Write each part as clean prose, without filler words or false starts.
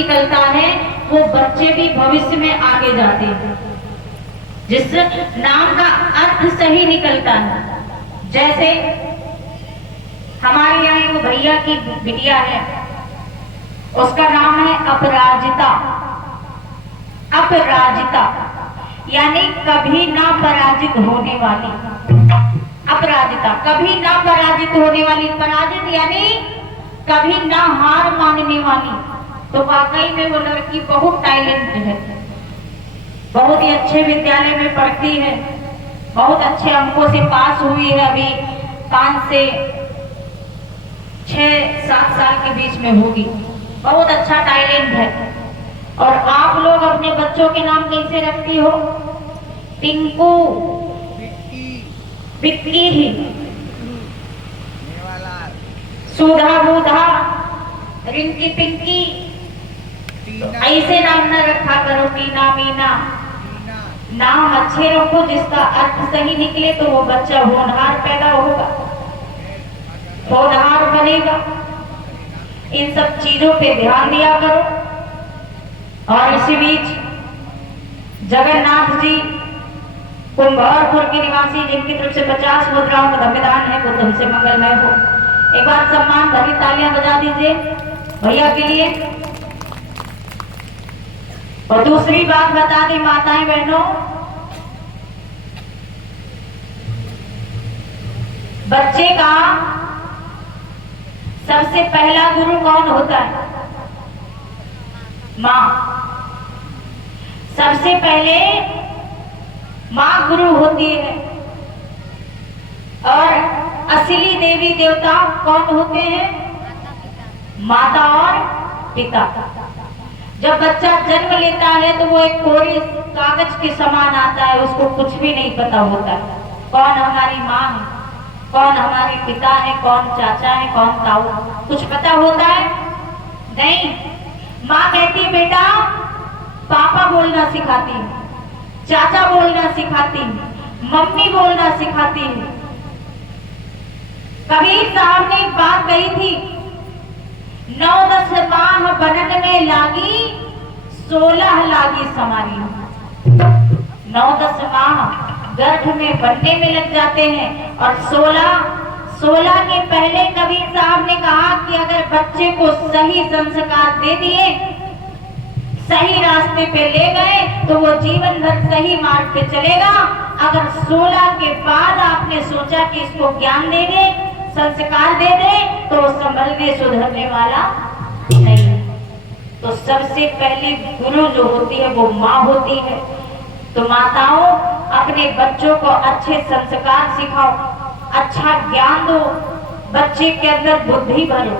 निकलता है वो बच्चे भी भविष्य में आगे जाते हैं। जिस नाम का अर्थ सही निकलता है, जैसे हमारे यहाँ एक भैया की बिटिया है, उसका नाम है अपराजिता। अपराजिता यानी कभी ना पराजित होने वाली। अपराजिता कभी ना पराजित होने वाली, पराजित यानी कभी ना हार मानने वाली। तो वाकई में वो लड़की बहुत टैलेंट है, बहुत ही अच्छे विद्यालय में पढ़ती है, बहुत अच्छे अंकों से पास हुई है। अभी 5 से 6-7 साल के बीच में होगी। बहुत अच्छा टैलेंट है। और आप लोग अपने बच्चों के नाम कैसे रखती हो? टिंकू, विक्की, सुधा बुधा, रिंकी पिंकी, ऐसे नाम न रखा करो। टीना मीना, नाम अच्छे रखो जिसका अर्थ सही निकले, तो वो बच्चा होनहार पैदा होगा, होनहार बनेगा। इन सब चीजों पे ध्यान दिया करो। और इसी बीच जगन्नाथ जी कुंभारपुर के निवासी, जिनकी तरफ से 50 मुद्राओं का धन्यवाद है, वो तुमसे मंगलमय हो। एक बार सम्मान भरी तालियां बजा दीजिए भैया के लिए। और दूसरी बात बता दें माताएं बहनों, बच्चे का सबसे पहला गुरु कौन होता है? माँ। सबसे पहले माँ गुरु होती है। और असली देवी देवता कौन होते हैं? माता और पिता। जब बच्चा जन्म लेता है तो वो एक कोरे कागज के समान आता है, उसको कुछ भी नहीं पता होता है कौन हमारी माँ है, कौन हमारे पिता है, कौन चाचा है, कौन ताऊ, कुछ पता होता है नहीं। माँ कहती बेटा पापा बोलना सिखाती है, चाचा बोलना सिखाती है, मम्मी बोलना सिखाती है। कबीर साहब ने एक बात कही थी, 9-10 माह बनन में लागी, 16 लागी समारी। 9-10 माह गर्भ में बनने में लग जाते हैं और 16 के पहले कबीर साहब ने कहा कि अगर बच्चे को सही संस्कार दे दिए, सही रास्ते पे ले गए, तो वो जीवन भर सही मार्ग पे चलेगा। अगर 16 के बाद आपने सोचा कि इसको ज्ञान दे दे, संस्कार दे दे, तो संभलने सुधरने वाला नहीं। तो सबसे पहली गुरु जो होती है वो माँ होती है। तो माताओं अपने बच्चों को अच्छे संस्कार सिखाओ, अच्छा ज्ञान दो, बच्चे के अंदर बुद्धि भरो।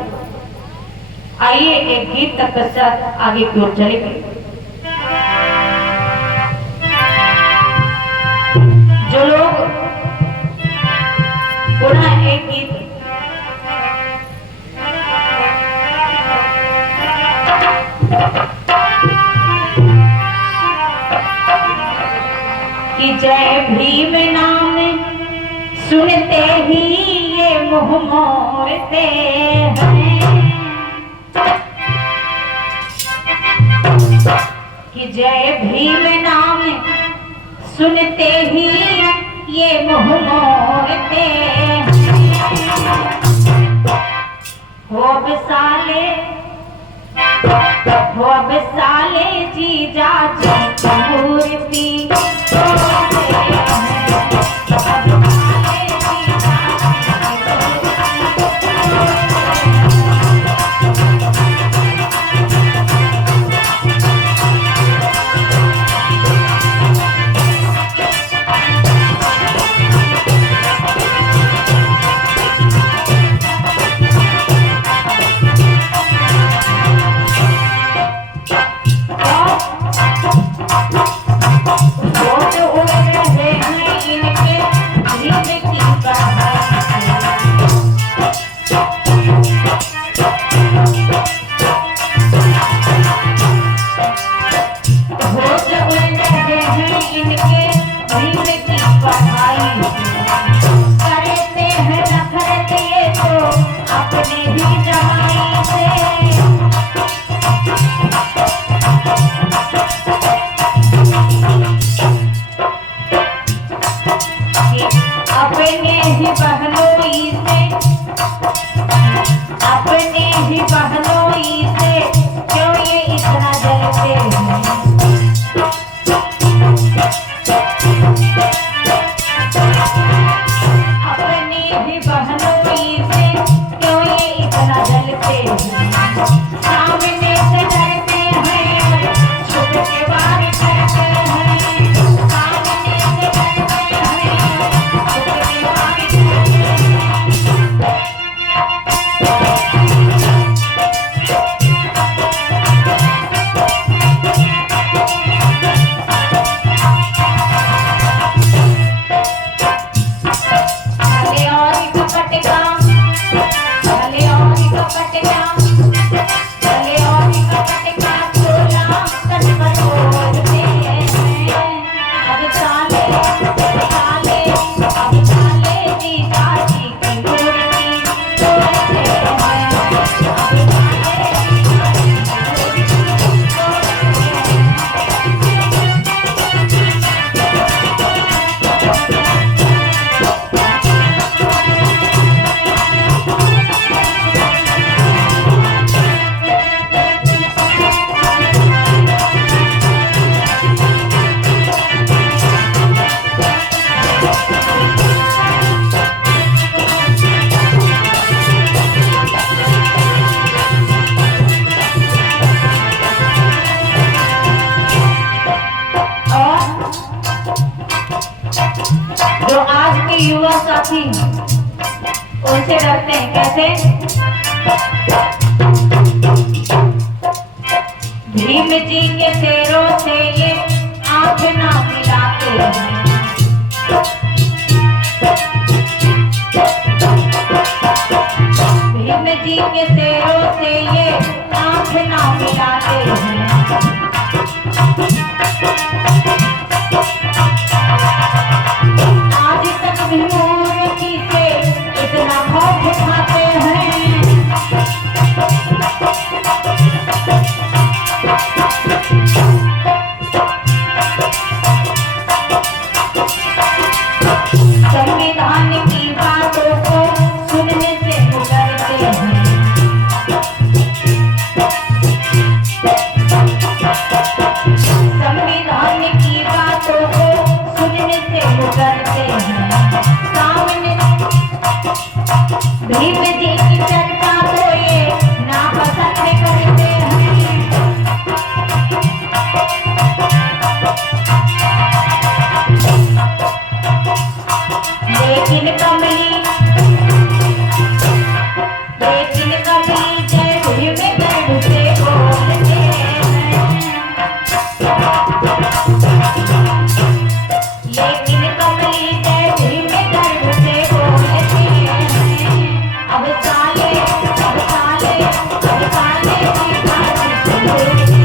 आइए एक गीत तक पश्चात आगे की ओर चलेंगे। जो लोग पुनः एक गीत कि जय भीम नाम सुनते ही ये मुंह मोड़ते हैं, कि जय भीम नाम सुनते ही ये मुंह मोड़ते हैं। हो बसाले जीजा जी मूर्ति सामने से डरते हैं छुप के वार करते हैं, सामने से डरते हैं छुप के वार करते हैं। भले और कपट का, भले और कपट का, भले और कपट का चोला तन पर बोलते हैं। अब चाले चाले अब चाले जीता जी की मूर्ति तोड़ते हैं। अब चाले जीता जी की मूर्ति तोड़ते हैं। और जो आज के युवा साथी उनसे डरते हैं, कैसे? भीम जी के शेरों से ये आंख ना मिलाते हैं। भीम जी के शेरों से ये आंख ना मिलाते हैं। आज तक भी मूर्ति से इतना खौफ खाते हैं। संविधान की बातों को सुनने से मुकरते हैं। संविधान की बातों को सुनने से मुकरते हैं। सामने भीम जी की चर्चा को ये नापसंद करते हैं। लेकिन कमली जय भीम गर्व से बोलते हैं। लेकिन कमली जय भीम गर्व से बोलते हैं। अब साले अब साले अब साले जीता जी की मूर्ति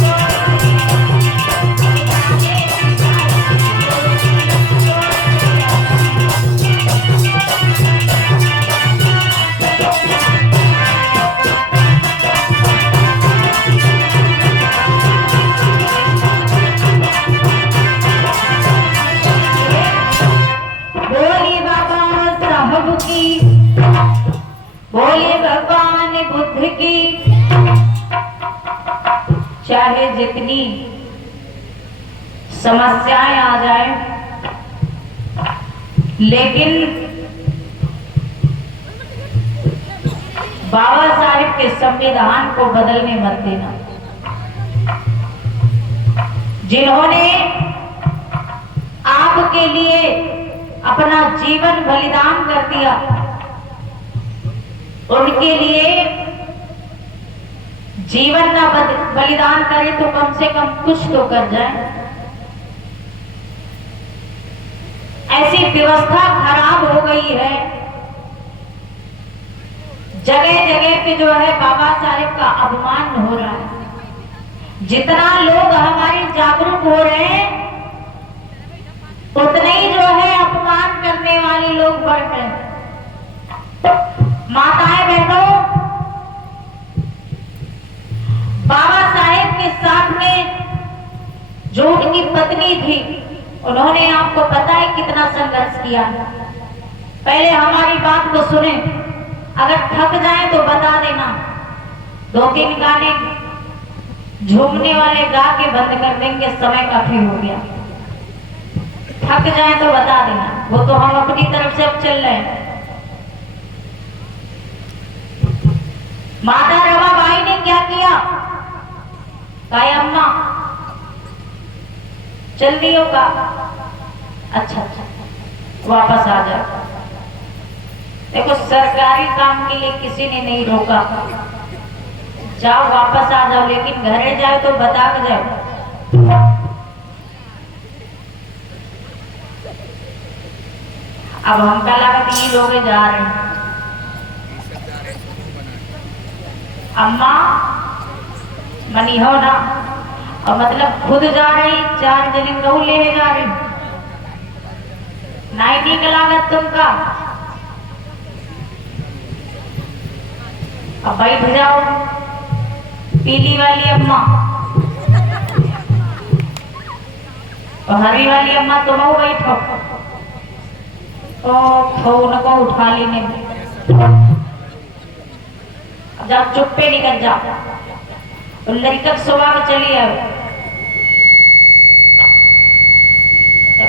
तोड़ते बोलिए बाबा साहब की, बोलिए भगवान बुद्ध की। चाहे जितनी समस्याएं आ जाए, लेकिन बाबा साहेब के संविधान को बदलने मत देना। जिन्होंने आपके लिए अपना जीवन बलिदान कर दिया, उनके लिए जीवन ना बलिदान करे तो कम से कम कुछ तो कर जाए। ऐसी व्यवस्था खराब हो गई है, जगह जगह पे जो है बाबा साहेब का अपमान हो रहा है। जितना लोग हमारे जागरूक हो रहे हैं, उतने ही जो है अपमान करने वाले लोग बढ़ रहे हैं। माताएं बहनों, बाबा साहेब के साथ में जो उनकी पत्नी थी, उन्होंने आपको पता है कितना संघर्ष किया। पहले हमारी बात को सुने, अगर थक जाए तो बता देना। 2-3 गाने झूमने वाले गा के बंद कर देंगे, समय काफी हो गया। थक जाए तो बता देना, वो तो हम अपनी तरफ से अब चल रहे हैं। माता रमाबाई ने क्या किया? कहा अम्मा चल दियो का। अच्छा वापस आ जाए। देखो सरकारी काम के लिए किसी ने नहीं रोका, जाओ वापस आ जाओ, लेकिन घरे जाओ तो बता के जाओ। अब हमका लागत ये लोग जा रहे हैं। अम्मा मनी हो ना, और मतलब खुद जा रही, 4 जने कहू ले जा रही, नाइटी का लागत तुमका। अब बैठ जाओ, पीली वाली अम्मा और हरी वाली अम्मा तुम बैठो। तो फोन को उठा लेने, अब जाओ चुप्पे निकल जाओ, तो लड़का सुबह में चली आओ।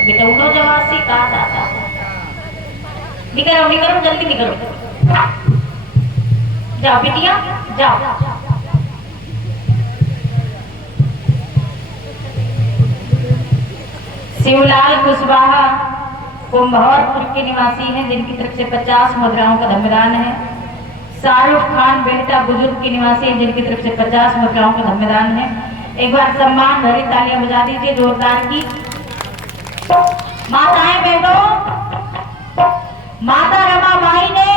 बेटा उठो जवासी, कहा दादा निकलो निकलो जल्दी निकलो, जाओ बिटिया जाओ। शिवलाल कुशवाहा कुंभौरपुर के निवासी हैं, जिनकी तरफ से 50 मुद्राओं का धन्यदान है। शाहरुख खान बेहटा बुजुर्ग के निवासी हैं, जिनकी तरफ से 50 मुद्राओं का धन्यदान है। एक बार सम्मान भरी तालियां बजा दीजिए जोरदार की। माताएं बहनों, माता रमाबाई ने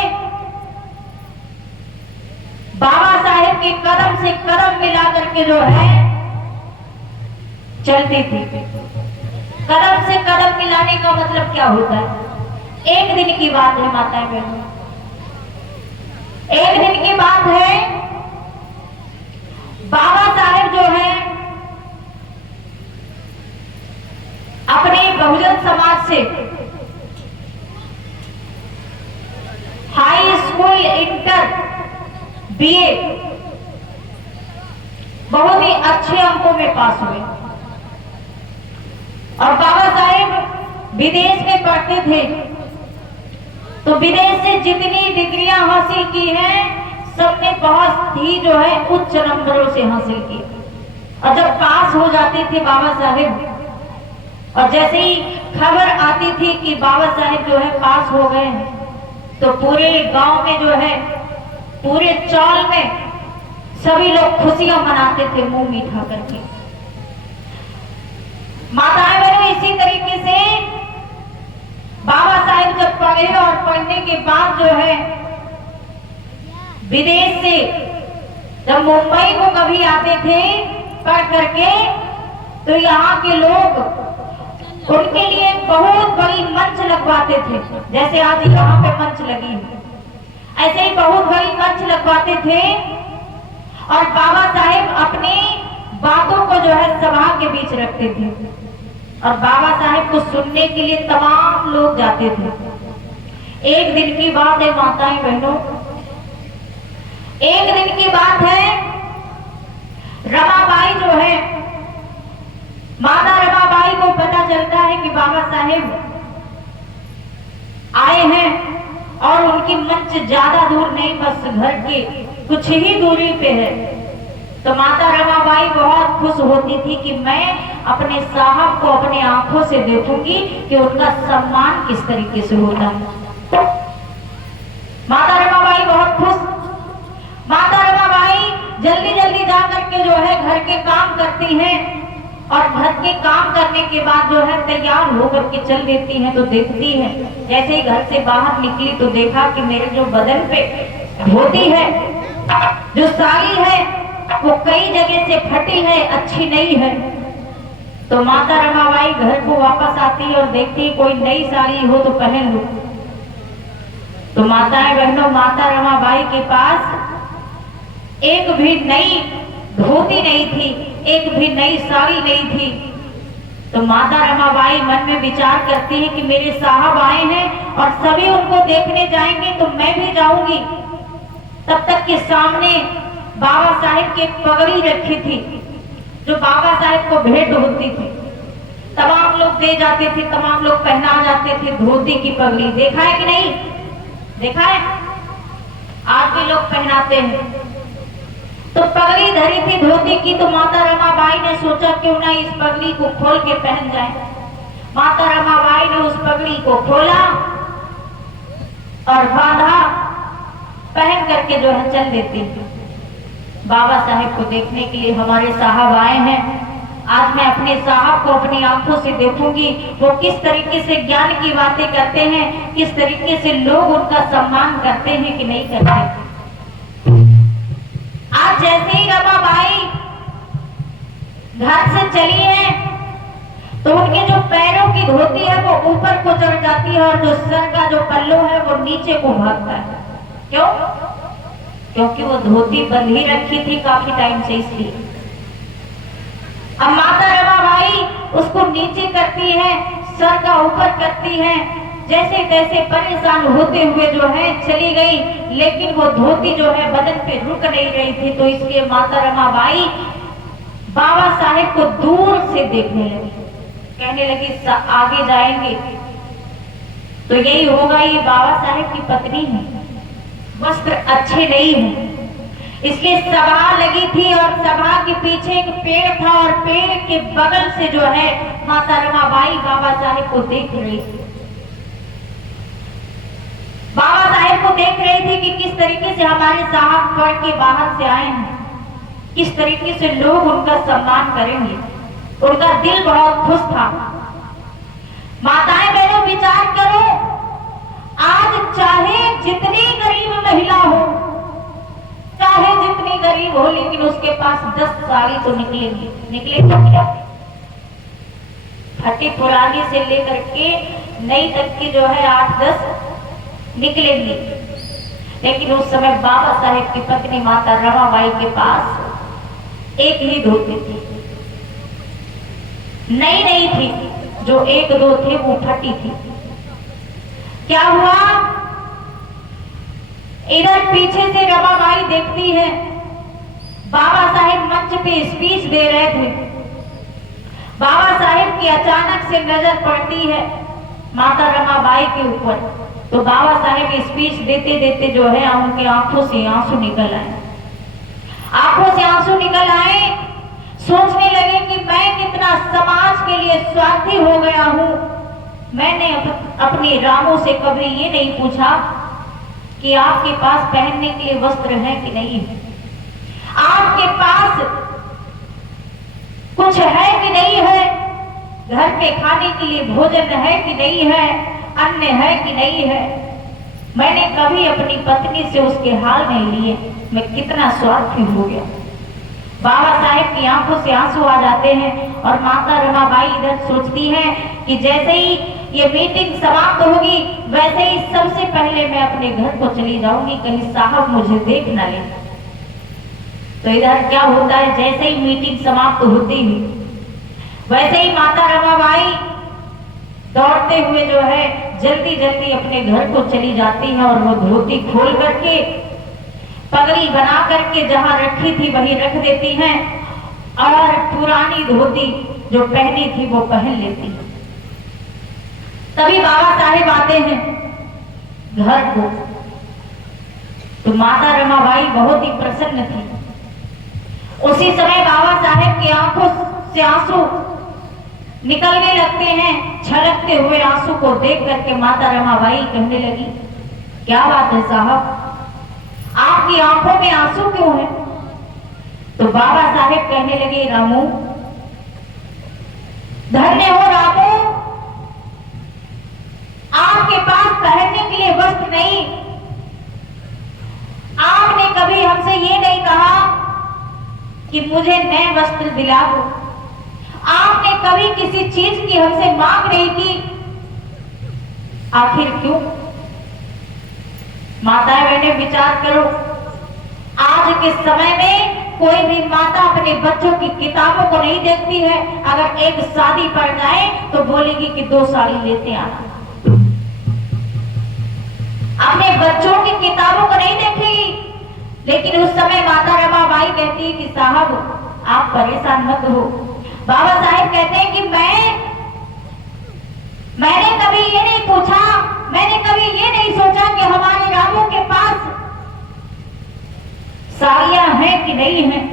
बाबा साहेब के कदम से कदम मिला करके जो है चलती थी। कदम से कदम मिलाने का मतलब क्या होता है? एक दिन की बात है माताएं बहनों, एक दिन की बात है। बाबा साहेब जो है अपने बहुजन समाज से हाई स्कूल, इंटर, बीए बहुत ही अच्छे अंकों में पास हुए, और बाबा साहेब विदेश में पढ़ते थे, तो विदेश से जितनी डिग्रियां हासिल की हैं सबने बहुत ही जो है उच्च नंबरों से हासिल की। और जब पास हो जाते थे बाबा साहेब, और जैसे ही खबर आती थी कि बाबा साहेब जो है पास हो गए, तो पूरे गांव में जो है, पूरे चौल में सभी लोग खुशियां मनाते थे मुंह मीठा करके। माताएं बहनों, इसी तरीके से बाबा साहेब जब पढ़े, और पढ़ने के बाद जो है विदेश से जब मुंबई को कभी आते थे पढ़ करके, तो यहाँ के लोग उनके लिए बहुत बड़ी मंच लगवाते थे। जैसे आज यहाँ पे मंच लगी है, ऐसे ही बहुत बड़ी मंच लगवाते थे, और बाबा साहेब अपनी बातों को जो है सभा के बीच रखते थे, और बाबा साहेब को सुनने के लिए तमाम लोग जाते थे। एक दिन की बात है माताएं बहनों, एक दिन की बात है, रमाबाई जो है, माता रमाबाई को पता चलता है कि बाबा साहेब आए हैं, और उनकी मंच ज्यादा दूर नहीं, बस घर के कुछ ही दूरी पे है। तो माता रमाबाई बहुत खुश होती थी कि मैं अपने साहब को अपने आंखों से देखूंगी कि उनका सम्मान किस तरीके से होता है। माता रमाबाई बहुत खुश। माता रमाबाई जल्दी जल्दी जा करके जो है घर के काम करती हैं, और घर के काम करने के बाद जो है तैयार होकर के चल देती हैं। तो देखती है, जैसे ही घर से बाहर निकली तो देखा कि मेरे जो बदन पे धोती है, जो साड़ी है, वो कई जगह से फटी है, अच्छी नहीं है। तो माता रमाबाई घर को वापस आती है और देखती है कोई नई साड़ी हो तो पहन लो। तो माताएं बहनों, माता रमाबाई के पास एक भी नई धोती नहीं थी, एक भी नई साड़ी नहीं थी। तो माता रमाबाई मन में विचार करती है कि मेरे साहब आए हैं और सभी उनको देखने जाएंगे तो मैं भी जाऊंगी। तब तक के सामने बाबा साहेब की पगड़ी रखी थी, जो बाबा साहेब को भेंट होती थी। तमाम लोग दे जाते थे, तमाम लोग पहना जाते थे धोती की पगड़ी। देखा है कि नहीं? देखा है? आज भी लोग पहनाते हैं। तो पगड़ी धरी थी धोती की, तो माता रमाबाई ने सोचा क्यों ना इस पगड़ी को खोल के पहन जाए। माता रमाबाई ने उस पगड़ी को खोला और बांधा, पहन करके जो है चल देती। बाबा साहेब को देखने के लिए हमारे साहब आए हैं। आज मैं अपने साहब को अपनी आंखों से देखूंगी, वो किस तरीके से ज्ञान की बातें करते हैं, किस तरीके से लोग उनका सम्मान करते हैं कि नहीं करते। आज जैसे ही रमाबाई घर से चली है तो उनके जो पैरों की धोती है वो ऊपर को चढ़ जाती है और जो सर का जो पल्लू है वो नीचे को भागता है। क्यों? क्योंकि वो धोती बंध ही रखी थी काफी टाइम से, इसलिए। अब माता रमाबाई उसको नीचे करती है, सर का ऊपर करती है, जैसे तैसे परेशान होते हुए जो है चली गई, लेकिन वो धोती जो है बदन पे रुक नहीं रही थी। तो इसलिए माता रमाबाई बाबा साहेब को दूर से देखने लगी, कहने लगी आगे जाएंगे तो यही होगा, ये बाबा साहेब की पत्नी है, वस्त्र अच्छे नहीं है। इसलिए सभा लगी थी और सभा के पीछे एक पेड़ था और पेड़ के बगल से जो है माता रमाबाई बाबा साहेब को देख रही थी। बाबा साहेब को देख रही थी कि किस तरीके से हमारे साहब पढ़ के बाहर से आए हैं, किस तरीके से लोग उनका सम्मान करेंगे। उनका दिल बहुत खुश था। माताएं बहनों विचार करो, आज चाहे जितनी गरीब महिला हो, चाहे जितनी गरीब हो, लेकिन उसके पास 10 साड़ी तो निकलेगी। निकलेगी क्या? फटी पुरानी से लेकर के नई तक की जो है 8-10 निकलेंगी। लेकिन उस समय बाबा साहेब की पत्नी माता रमाबाई के पास एक ही धोती थी, नई नहीं थी, जो 1-2 थे वो फटी थी। क्या हुआ? इधर पीछे से रमाबाई देखती है, बाबा साहेब मंच पे स्पीच दे रहे थे। बाबा साहेब की अचानक से नजर पड़ती है माता रमाबाई के ऊपर, तो बाबा साहेब स्पीच देते देते जो है उनकी आंखों से आंसू निकल आए। आंखों से आंसू निकल आए, सोचने लगे कि मैं कितना समाज के लिए स्वार्थी हो गया हूं। मैंने अपने रामों से कभी ये नहीं पूछा कि आपके पास पहनने के लिए वस्त्र है कि नहीं है, आपके पास कुछ है कि नहीं है, घर पे खाने के लिए भोजन है कि नहीं है, अन्न है कि नहीं है। मैंने कभी अपनी पत्नी से उसके हाल नहीं लिए। मैं कितना स्वार्थी हो गया। बाबा साहेब की आंखों से आंसू आ जाते हैं और माता रमाबाई इधर सोचती है कि जैसे ही ये मीटिंग समाप्त होगी वैसे ही सबसे पहले मैं अपने घर को चली जाऊंगी, कहीं साहब मुझे देख न ले। तो इधर क्या होता है, जैसे ही मीटिंग समाप्त होती है वैसे ही माता रमाबाई दौड़ते हुए जो है जल्दी जल्दी अपने घर को चली जाती है और वो धोती खोल करके पगड़ी बना करके जहां रखी थी वहीं रख देती हैं और पुरानी धोती जो पहनी थी वो पहन लेती है। तभी बाबा साहेब आते हैं घर को, तो माता रमाबाई बहुत ही प्रसन्न थी। उसी समय बाबा साहेब की आंखों से आंसू निकलने लगते हैं। छलकते हुए आंसू को देख करके माता रमाबाई कहने लगी, क्या बात है साहब, आपकी आंखों में आंसू क्यों है? तो बाबा साहेब कहने लगे, रामू, धन्य हो रामू, आपके पास पहनने के लिए वस्त्र नहीं। आपने कभी हमसे ये नहीं कहा कि मुझे नए वस्त्र दिला दो। आपने कभी किसी चीज की हमसे मांग नहीं की। आखिर क्यों? माताएं बहने विचार करो, आज के समय में कोई भी माता अपने बच्चों की किताबों को नहीं देखती है। अगर एक शादी पड़ जाए तो बोलेगी कि 2 साड़ी लेते आना। अपने बच्चों की किताबों को नहीं देखेगी। लेकिन उस समय माता रमाबाई कहती है कि साहब आप परेशान मत हो। बाबा साहेब कहते हैं कि मैंने कभी ये नहीं पूछा, मैंने कभी ये नहीं सोचा कि हमारे रामों के पास साड़ियां हैं कि नहीं हैं?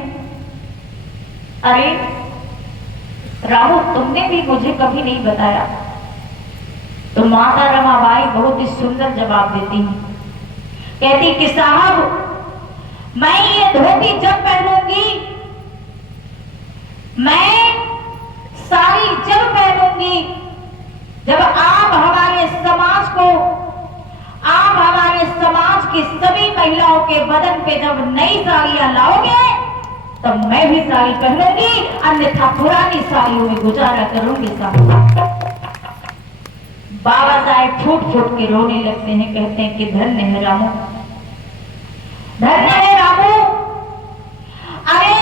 अरे रामू, तुमने भी मुझे कभी नहीं बताया। तो माता रमाबाई बहुत ही सुंदर जवाब देती है। कहती कि साहब, मैं ये धोती जब पहनूंगी, मैं साड़ी जब पहनूंगी, जब आप हमारे समाज की सभी महिलाओं के बदन पे जब नई साड़ियां लाओगे, तब मैं भी साड़ी पहनूंगी, अन्यथा पुरानी साड़ियों में गुजारा करूंगी साहब। बाबा साहेब फूट फूट के रोने लगते हैं। कहते हैं कि धन्य है रामू, धन्य है रामू। अरे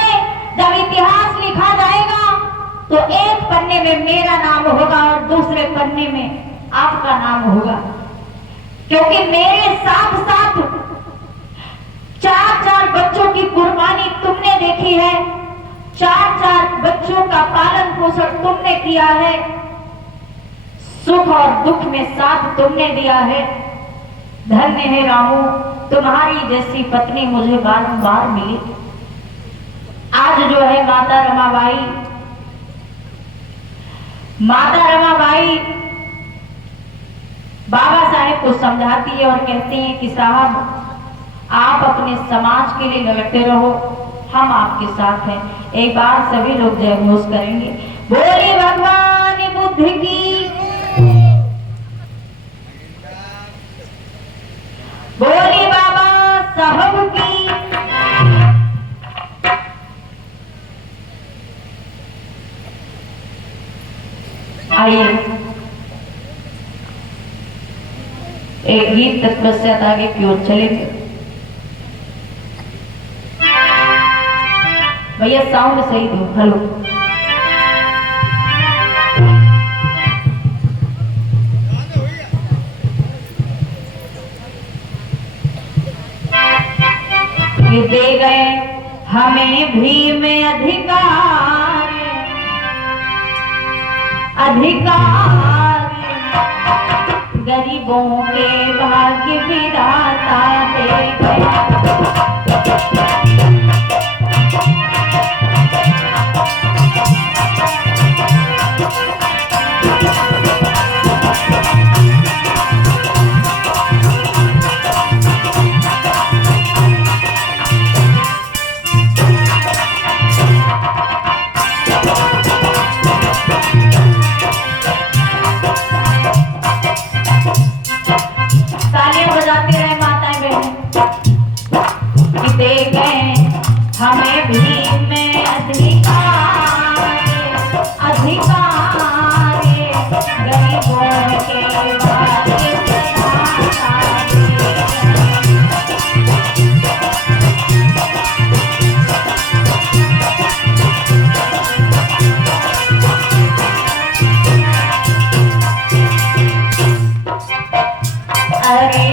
जब इतिहास लिखा जाएगा तो एक पन्ने में मेरा नाम होगा और दूसरे पन्ने में आपका नाम होगा, क्योंकि मेरे साथ साथ 4-4 बच्चों की कुर्बानी तुमने देखी है, 4-4 बच्चों का पालन पोषण तुमने किया है, सुख और दुख में साथ तुमने दिया है। धन्य है रामू, तुम्हारी जैसी पत्नी मुझे बारंबार मिली। आज जो है माता रमाबाई बाबा साहेब को समझाती है और कहती है कि साहब, आप अपने समाज के लिए लड़ते रहो, हम आपके साथ हैं। एक बार सभी लोग जय घोष करेंगे, बोले भगवान बुद्ध की, बोले बाबा साहब की। आइए एक गीत तत्पश्चात आगे की ओर चलेंगे। भैया साउंड सही दो। हेलो, दे गए हमें भीम अधिकार, गरीबों के भाग्य विधाता दे गए। तालियां बजाते रहे माताएं बहनें। दे गए हमें भीम अधिकार, गरीबों के भाग्य विधाता अरे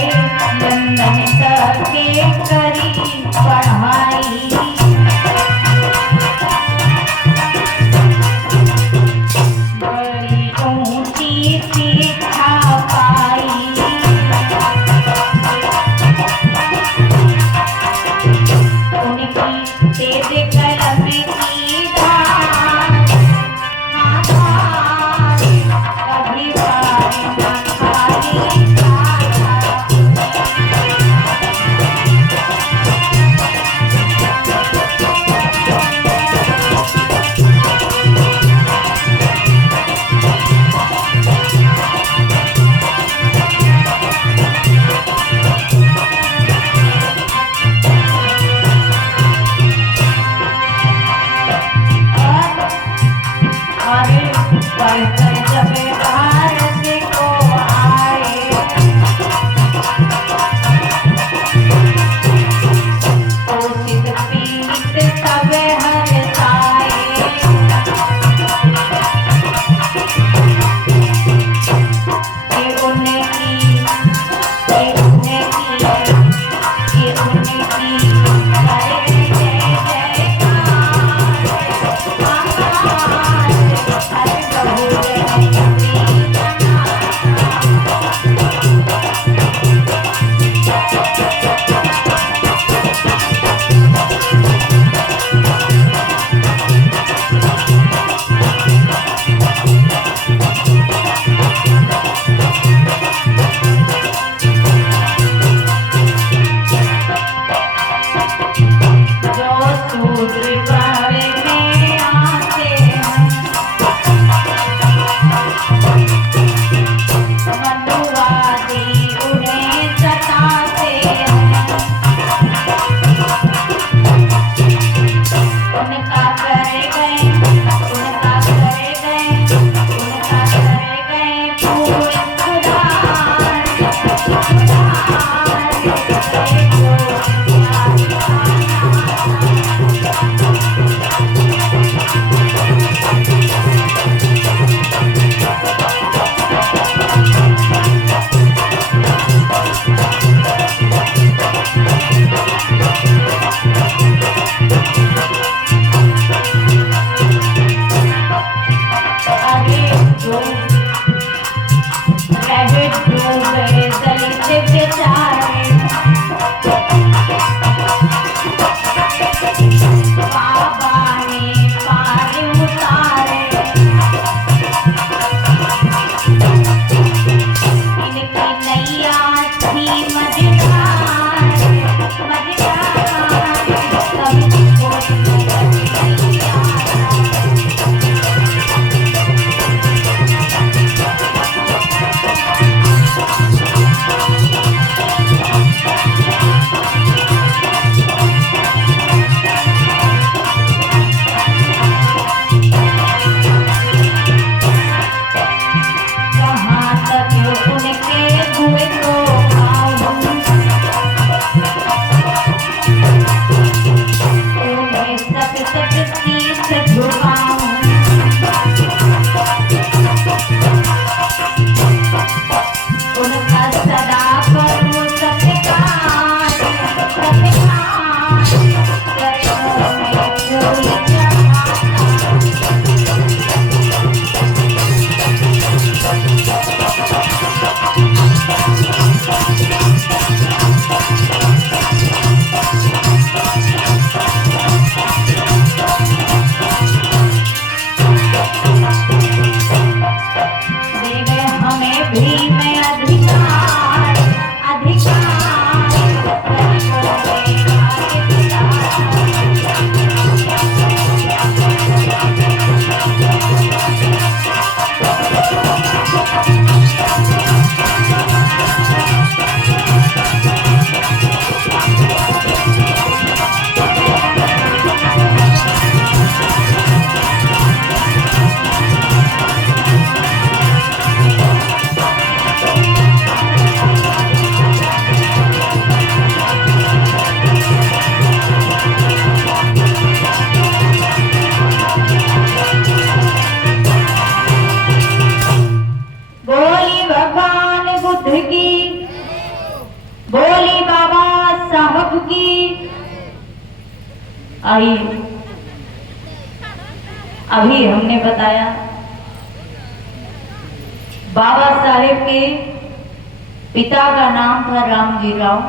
लंदन तक के करी पढ़ाई, आइए, अभी हमने बताया बाबा साहेब के पिता का नाम था रामजी राव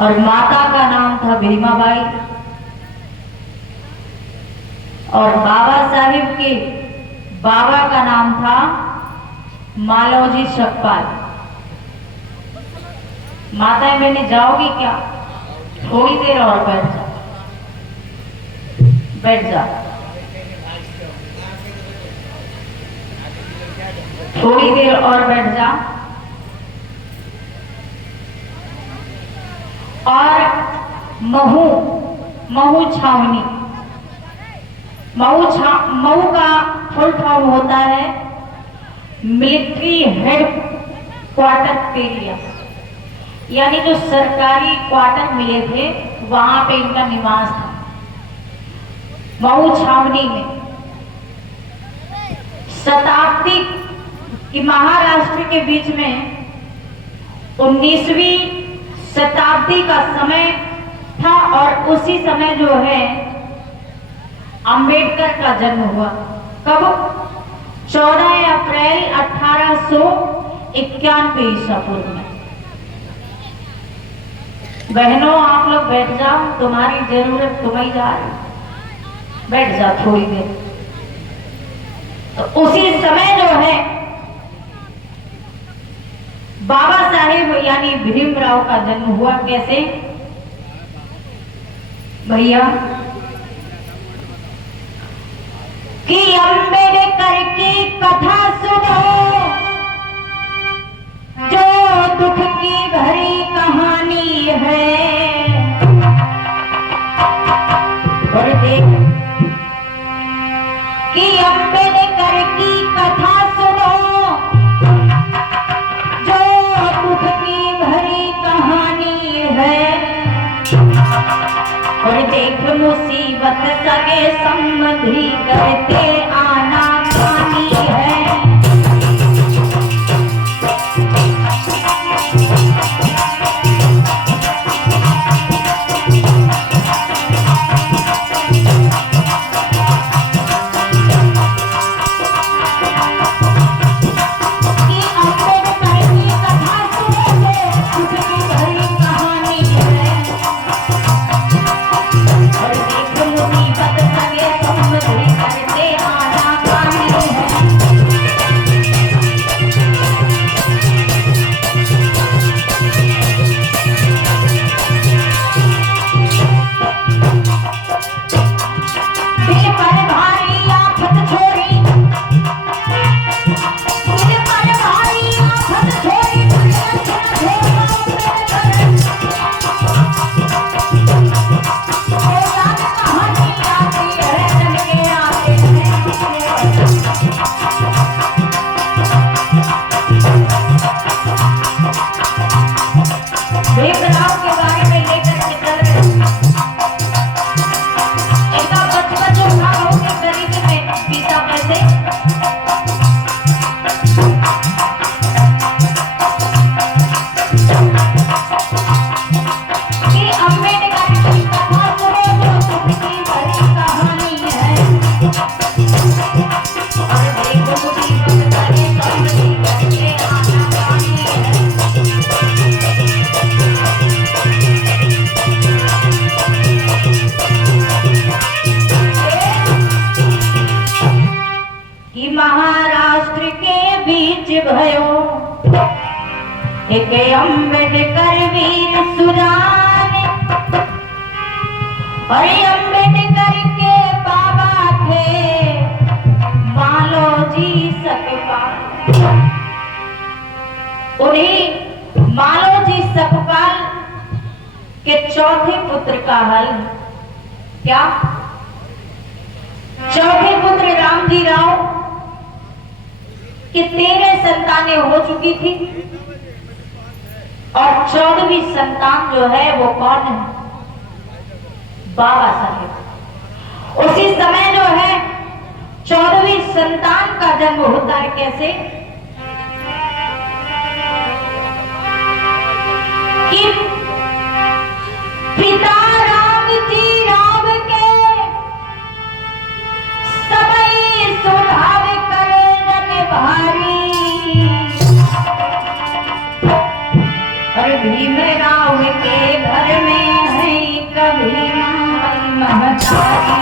और माता का नाम था भीमाबाई और बाबा साहेब के बाबा का नाम था मालवजी सकपाल। माताएं बहने जाओगी क्या? थोड़ी देर और बैठ जा, बैठ जा, थोड़ी देर और बैठ जा। और महू छावनी, महू का फुल फॉर्म होता है मिलिट्री हेड क्वार्टर एरिया, यानी जो सरकारी क्वार्टर मिले थे वहां पे इनका निवास था महू छावनी में। शताब्दी की महाराष्ट्र के बीच में 19वीं शताब्दी का समय था और उसी समय जो है अंबेडकर का जन्म हुआ। कब? 14 अप्रैल 1891 ईसा पूर्व में। बहनों आप लोग बैठ जाओ, तुम्हारी जरूरत तुम्हें जा रही, बैठ जा थोड़ी देर। तो उसी समय जो है बाबा साहेब यानी भीमराव का जन्म हुआ। कैसे भैया? कि अम्बेडकर की कथा सुनो, जो दुख की भरी कहानी है। देख कि अम्बेडकर की कथा सुनो, जो दुख की भरी कहानी है। और देख मुसीबत सगे संबंधी करते आना कानी है। महाराष्ट्र के बीच भयो एक अम्बेडकर वीर सुजान। अरे अम्बेडकर के बाबा थे मालोजी सकपाल। उन्हीं मालोजी सकपाल के चौथे पुत्र का हल क्या? चौथे पुत्र रामजी राव कि 13 संतानें हो चुकी थी और 14वीं संतान जो है वो कौन है? बाबा साहेब। उसी समय जो है 14वीं संतान का जन्म होता है कैसे कि पिता रामजी राव के समय स्वभाव कर भारी और भीमराव के घर में है कभी महतारी।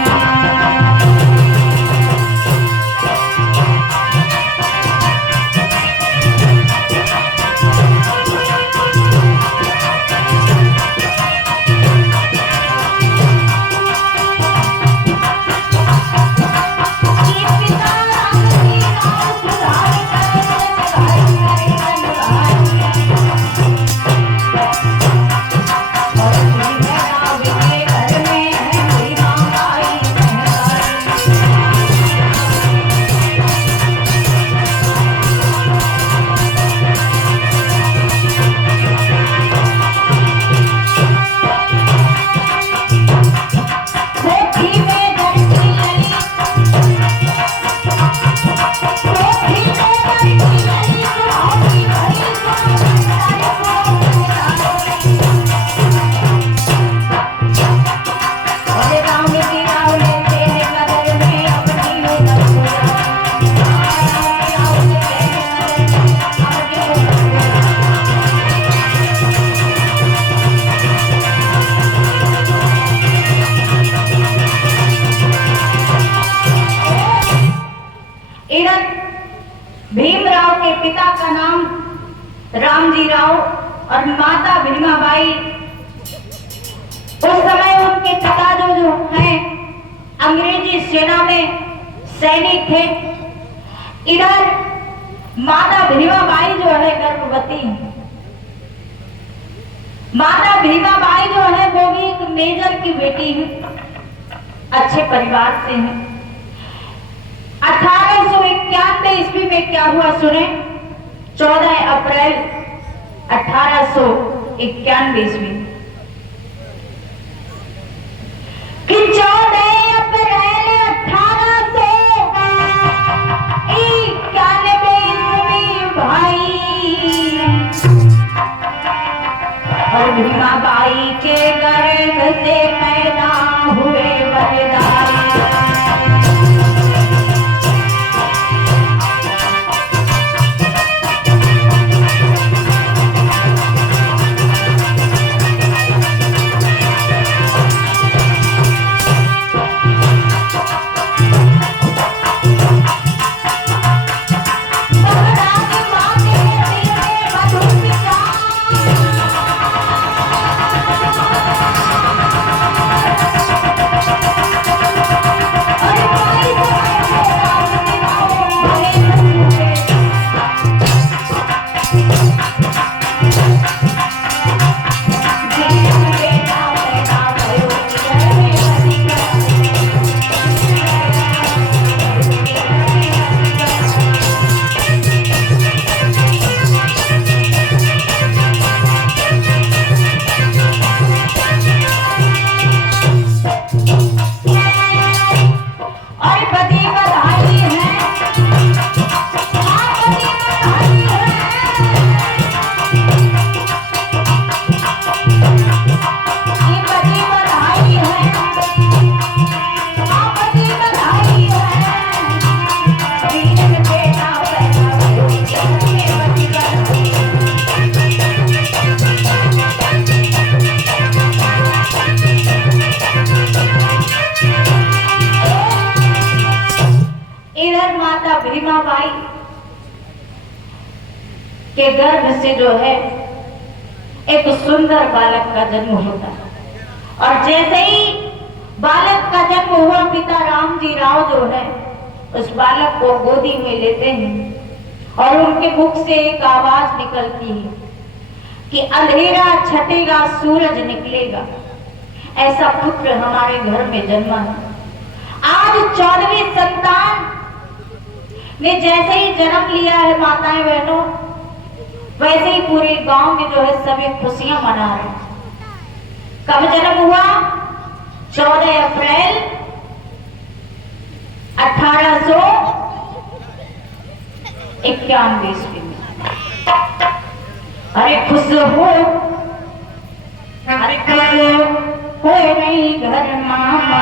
भीमराव के पिता का नाम रामजी राव और माता भीमाबाई। उस समय उनके पिता जो हैं अंग्रेजी सेना में सैनिक थे। इधर माता भीमाबाई जो है गर्भवती है। माता भीमाबाई जो है वो भी एक मेजर की बेटी है। अच्छे परिवार से हैं। 1891 ईस्वी में क्या हुआ सुने। 14 अप्रैल 1891 ईस्वी कि 14 अप्रैल 1891 ईस्वी भाई, और भीमा बाई के गर्भ से पैदा हुए बलिदानी। भीमाबाई के गर्भ से जो है एक सुंदर बालक का जन्म होता है। और जैसे ही बालक का जन्म हुआ, पिता राम जी राव जो है उस बालक को गोदी में लेते हैं और उनके मुख से एक आवाज निकलती है कि अंधेरा छटेगा सूरज निकलेगा, ऐसा पुत्र हमारे घर में जन्मा है। आज 14वीं संतान ने जैसे ही जन्म लिया है माताएं बहनों, वैसे ही पूरे गांव में जो है सभी खुशियां मना रहे हैं। कब जन्म हुआ? 14 अप्रैल 1891 ईस्वी में। अरे खुश हो नहीं घर मामा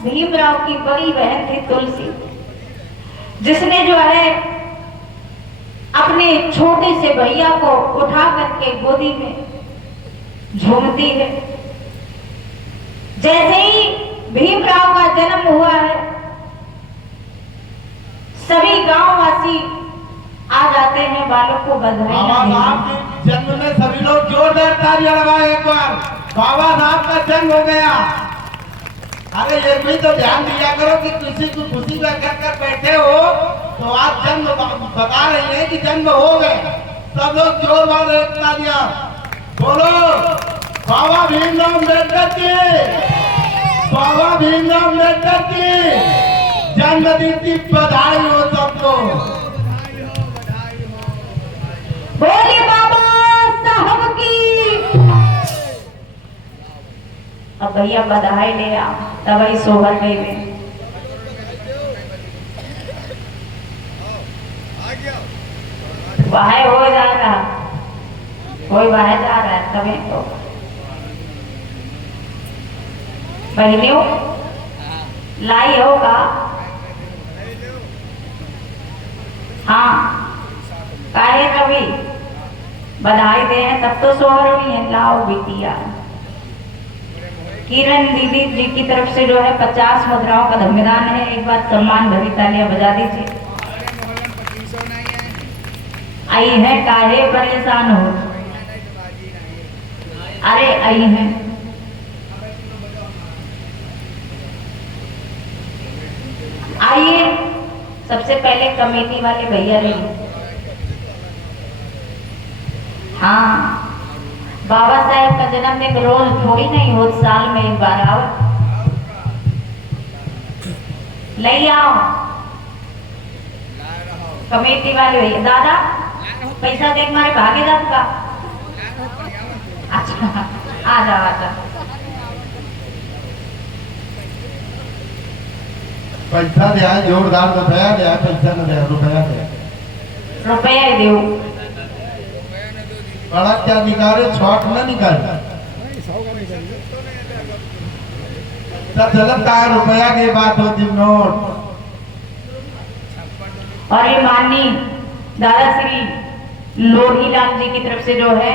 भीमराव की बड़ी बहन थी तुलसी, जिसने जो है अपने छोटे से भैया को उठा करके गोदी में झूमती है। जैसे ही भीमराव का जन्म हुआ है, सभी गांववासी आ जाते हैं बालों को बधाई। बाबा साहब के जन्म में सभी लोग जोरदार तालियां लगाए एक बार। बाबा साहब का जन्म हो गया। अरे ये भी तो ध्यान दिया करो कि किसी को खुशी में कर बैठे हो तो आज जन्म बता रही है कि जन्म हो गए। सब लोग जोरदार तालियां बोलो। बाबा भीमराव अम्बेडकर की, बाबा भीमराव अम्बेडकर की जन्मदिन की बधाई हो सबको। बोले बाबा साहब की। अब भैया बधाई ले आ, तब ही सोहर गई में बाहर हो जा रहा, कोई बाहर जा रहा है तभी तो बहनियों लाई होगा। हाँ काहे कभी बधाई दे तब तो सोहर हुई है। लाओ बिटिया किरण दीदी जी की तरफ से जो है 50 मुद्राओं का धन्यवाद है। एक बार सम्मान भरी तालियां बजा दीजिए। आई है काहे परेशान हो, अरे आई है। आइए सबसे पहले कमेटी वाले भैया रही। हाँ बाबा साहेब का जन्मदिन रोज थोड़ी नहीं हो, साल में एक बार आओ, ले आओ कमेटी वाले भैया। दादा पैसा देख मारे भागे जाऊंगा। अच्छा आ जाओ आ जाओ। पैसा दे जोरदार रुपया दे, पैसा न दे रुपया दे, रुपया दो बड़ा क्या निकाले छठ न निकाल चलता है रुपया के बात होती नोट। और ये माननीय दादा श्री लोहीलाल जी की तरफ से जो है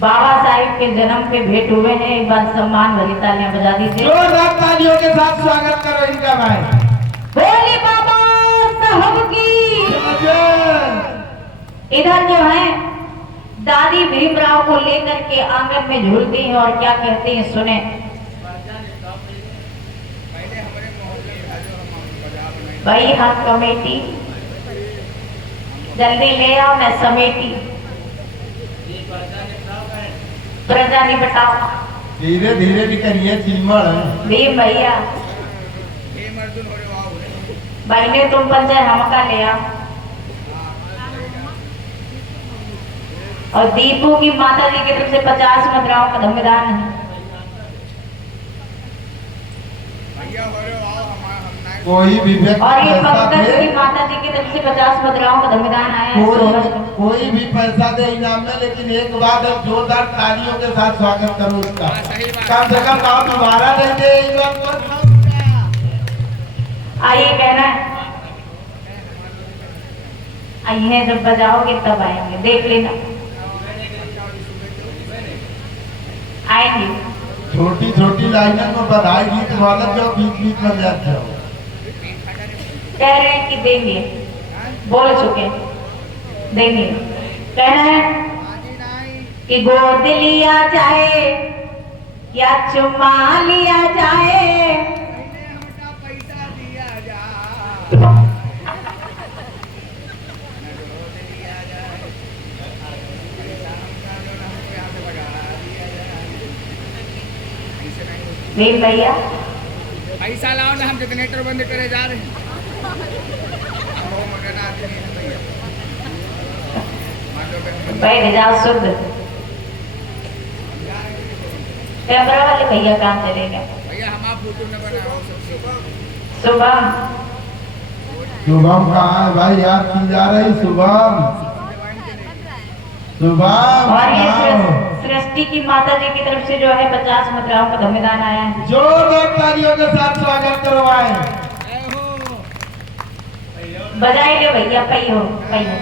बाबा साहिब के जन्म के भेंट हुए हैं। एक बार सम्मान भरी तालियां बजा दीजिए। जोरदार तालियों के साथ स्वागत करो इनका भाई। बोले बाबा साहब की। इधर जो है दादी भीमराव को लेकर के आंगन में झूलती हैं और क्या कहती हैं सुने। भाई हाँ कमेटी जल्दी ले आओ मैं समेटी, प्रजा नहीं बताओ। धीरे धीरे भी करिए चिल्मड़ भीम भैया बहने तुम पंचायत हमका ले आओ। और दीपू की माता जी की तरफ से 50 मुद्राओं का धन्यवाद है। कोई भी व्यक्ति और ये पैसा पंकज दे, की माता जी की तरफ से 50 मुद्राओं का धन्यवाद आया है। कोई भी पैसा दे इनाम में, लेकिन एक बात है जोरदार तालियों के साथ स्वागत करो उसका। कम से कम आप दोबारा दे दे इस बात पर। आइए कहना है आइए, जब बजाओगे तब आएंगे, देख लेना आएंगे। छोटी छोटी लाइनों में बधाई गीत वाला जो बीच बीच में जाते हो। कह रहे हैं कि देंगे, बोल चुके देंगे। कहना है कि गोद लिया जाए या चुम्मा लिया जाए, पैसा दिया जाए, भीम भैया पैसा लाओ ना, हम जनरेटर बंद करे जा रहे हैं। बैठ जाओ शुद्ध। कैमरा वाले भैया कहाँ चले गए? भैया हम आप फोटो न बनाओ। शुभम शुभम कहाँ है भाई? याद की जा रही शुभम। शुभम और ये सृष्टि की माता जी की तरफ से जो है 50 मुद्राओं का धन्यवाद आया है। जोरदार तालियों के साथ स्वागत करवाए। बजाई ले भैया, पहियो पहियो।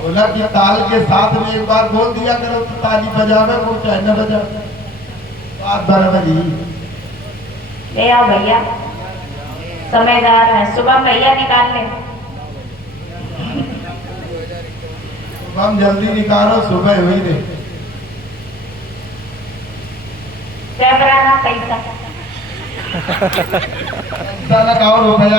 बोला कि ताल के साथ में एक बार बोल दिया करो तो ताली बजावे वो चाहे न बजा। बात बराबर ही। ले आओ भैया, समझदार है। सुबह भैया निकाल ले। हम जल्दी निकालो, सुबह हुई रे। कैमरा ना पैसा पैसा लगाओ रुपया।